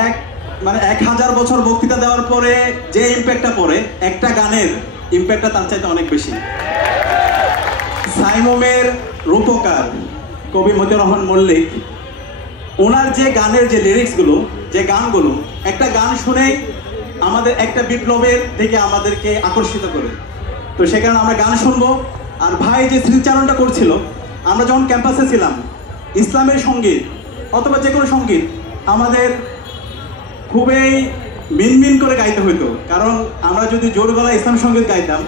এক মানে 1000 বছর বক্তৃতা দেওয়ার পরে যে ইম্প্যাক্টটা পড়ে, একটা গানের ইম্প্যাক্টটা তার চাইতে অনেক বেশি। সাইমুমের রূপকার কবি মতিউর রহমান মল্লিক, ওনার যে গানের যে লিরিক্সগুলো, যে গানগুলো, একটা গান শুনেই আমাদের একটা বিপ্লবের দিকে আমাদেরকে আকর্ষিত করে। তো সে কারণে আমরা গান শুনবো। আর ভাই যে স্মৃতিচারণটা করছিল, আমরা যখন ক্যাম্পাসে ছিলাম, ইসলামের সঙ্গীত অথবা যে কোনো সঙ্গীত আমাদের খুবই মিনমিন করে গাইতে হইতো। কারণ আমরা যদি জোর গলায় ইসলাম সঙ্গীত গাইতাম,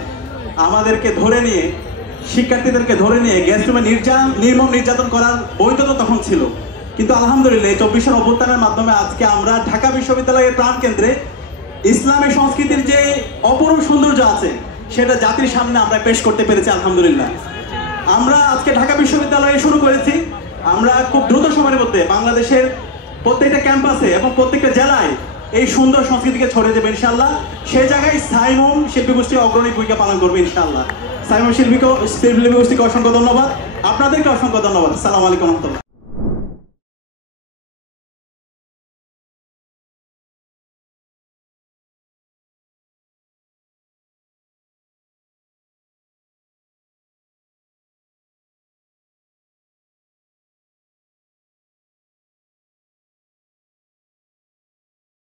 আমাদেরকে ধরে নিয়ে, শিক্ষার্থীদেরকে ধরে নিয়ে গ্যাস রুমে নির্মম নির্যাতন করার বৈধতা তখন ছিল। কিন্তু আলহামদুলিল্লাহ 24 অভ্যুত্থানের মাধ্যমে আজকে আমরা ঢাকা বিশ্ববিদ্যালয়ের প্রাণকেন্দ্রে ইসলামী সংস্কৃতির যে অপরূপ সৌন্দর্য আছে, সেটা জাতির সামনে আমরা পেশ করতে পেরেছি আলহামদুলিল্লাহ। আমরা আজকে ঢাকা বিশ্ববিদ্যালয়ে শুরু করেছি, আমরা খুব দ্রুত সময়ের মধ্যে বাংলাদেশের প্রত্যেকটা ক্যাম্পাসে এবং প্রত্যেকটা জেলায় এই সুন্দর সংস্কৃতিকে ছড়িয়ে দেবে ইনশাআল্লাহ। সেই জায়গায় সাইমুম শিল্পী গোষ্ঠী অগ্রণী ভূমিকা পালন করবে ইনশাআল্লাহ। সাইমুম শিল্পী গোষ্ঠীকে অসংখ্য ধন্যবাদ, আপনাদেরকে অসংখ্য ধন্যবাদ। আসসালামু আলাইকুম।